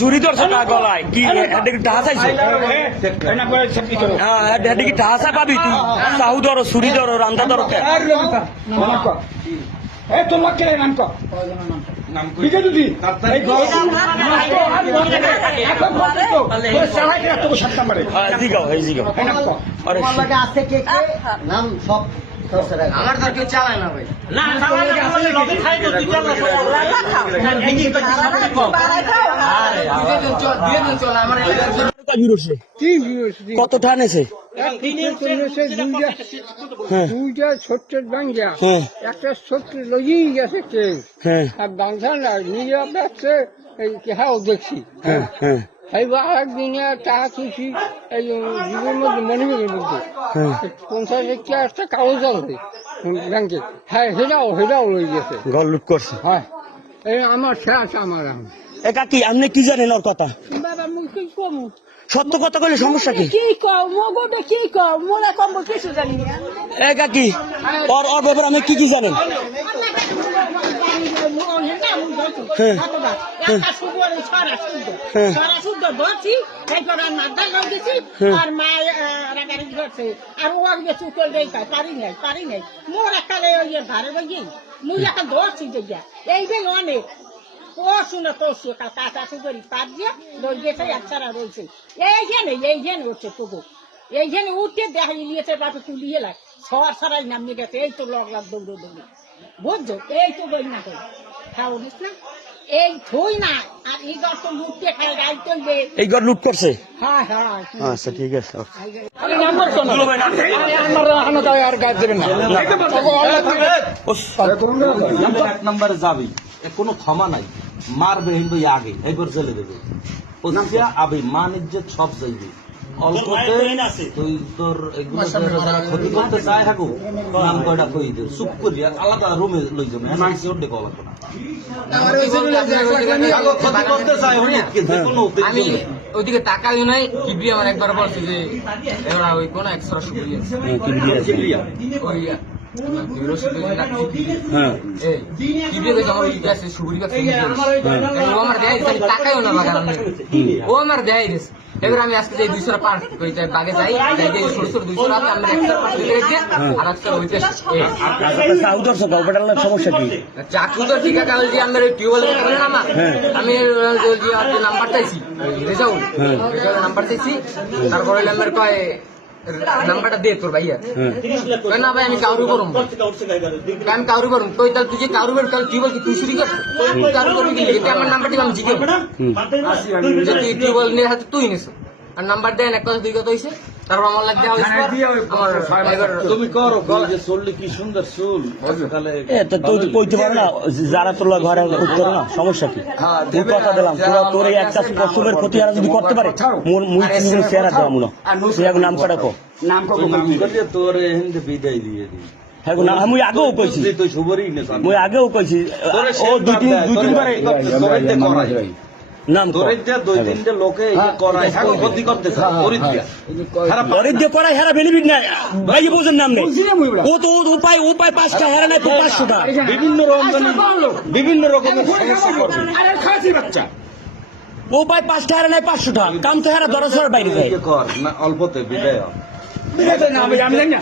ছুরি ধরছে না গলায়? কি হেডে টাহা চাইছে? হ্যাঁ। হেডে টাহা চা পাবি তুই। সাহু ধরো ছুরি ধরো রান্দা ধরো কে? এ তোমার কে? নাম কর বিজয় দিদি। এই গল্প এখন পর্যন্ত ওই সাহায্য এত সাত নম্বরে। হ্যাঁ জিগাও এই জিগাও। এই নাম কর আরে আমার লাগে আছে কে কে? নাম সব। আমার তো কেউ চালায় না ভাই। দিয়ে দিন চল দিয়ে দিন চল আমার কত টান হ্যাঁ। দুইটা ছোট্ট বাঙ্গা হ্যাঁ। একটা ছোট্ট লইয়েই গেছে কে? হ্যাঁ। আর বাংলা না নিজে ব্যস্ত এই হাও দেখছি। হ্যাঁ হ্যাঁ। এই বা একদিনে টাকা তুলছি এই জীবের মধ্যে হ্যাঁ পঞ্চাশ একটা একটা কাগজ আছে ব্যাংকে। হ্যাঁ সেটাও সেটাও লই গেছে। গল লুট করছে। হয়। এই আমার শেষ আমার এখন এ আপনি কি জানেন ওর কথা? কি সত্য কথা কইলে সমস্যা কি? কি কি মোরা কম কিছু জানি না। এ কাকি ওর ওর ব্যাপারে আপনি কি কি জানেন। একটা শুধু ছড়া শুদ্ধ হ্যাঁ। ছড়া শুদ্ধ ধরছি এরপর আর মাথা গাও গেছি আর মা রাগারি ধরছে আর ও আর গেছে উত্তর দেই তাই পারি নাই পারি নাই। মোর একটা ওই ধারে গিয়ে মুই একটা ধরছি দেখিয়া এই যে অনেক করি দিয়ে দই গেছে একসারা রয়েছে। এই জেনে এই জেনে হচ্ছে তবু। এই জেনে উঠতে দেখা নিয়েছে বাপে তুলিয়ে লাগ সবার সারাই নামিয়ে গেছে এই তো লগ লাগ দৌড়ো দৌড়ো বুঝছ? এই তো না না এই থই না আর এই গর্ত উঠতে খাই রাই তুলবে এই ঘর লুট করছে? হ্যাঁ হ্যাঁ আচ্ছা ঠিক আছে এক নম্বরে যাবি কোনো ক্ষমা নাই। মারবে হিন্দু আগে এবার জেলে দেবে। আবি মান ইজ্জত সব যাইবে অল্পতে তুই তোর এগুলো যারা ক্ষতি করতে চায় হাকু নাম কয়টা কই দে চুপ করি আলাদা রুমে লই যাবে হ্যাঁ? কিছু ওর দেখো না। আগে ক্ষতি করতে চায় হনি যে কোনো আমি ওইদিকে টাকাও নাই কিবরি আমার একবার বলছে যে এরা ওই কোন একশো সুবিধি আছে। ওই কিবরি সুবিধি রাখছি হ্যাঁ। গাছ ও আমার দেয় দিছে, না ও আমার দেয় গেছে এবার আমি আজকে যে দুইশো পার ওইটা বাগে যাই যাই ছোট ছোট দুইশো আমি আমরা একটা পার দিয়ে দিয়ে আর আজকে আচ্ছা সমস্যা কি চাকরি তো ঠিক আছে আমি যে আমার টিউবওয়েল আমার আমি যে নাম্বার চাইছি রেজাউল। নাম্বার চাইছি তারপরে নাম্বার কয় নাম্বারটা দে তোর ভাইয়া। কয় না ভাই আমি কাউরি করুম কয় আমি কাউরি করুম তুই তাহলে তুই যে কাউরি করবি তাহলে তুই বলছি তুই চুরি করছিস তুই কাউরি করবি কি এটা আমার নাম্বারটি আমি জিজ্ঞেস তুই বল নিয়ে হাতে তুই নিস। আর নাম্বার দেন এক কথা দুই কথা হয়েছে তারপর আমার তুমি করো যে চললে কি সুন্দর চুল তাহলে তুই তো কইতে পারো না যারা তোর ঘরে উত্তর না সমস্যা কি তুই কথা দিলাম তোরা তোর এই একটা ক্ষতি আর যদি করতে পারে মোর মুই কিন্তু চেহারা দেওয়া মনে এক নাম কাটা কো নাম তোর হিন্দে বিদায় দিয়ে দিই হ্যাঁ আমি আগেও কইছি মুই আগেও কইছি ও দুই তিন দুই তিনবারে নাম দুই তিনটে লোকে করায় হ্যাঁ দরিদ্র। হেরা বেনিফিট নাই। ভাই বোঝেন নাম নেই। ও তো উপায় উপায় পাঁচটা হেরা নাই পাঁচশোটা। বিভিন্ন রকমের বিভিন্ন রকমের সমস্যা করবে বাচ্চা। ও পায় পাঁচটা হেরা নাই পাঁচশোটা। কাম তো হেরা দশ হাজার বাইরে যায়। কর না অল্পতে বিদায় আমি জানি না।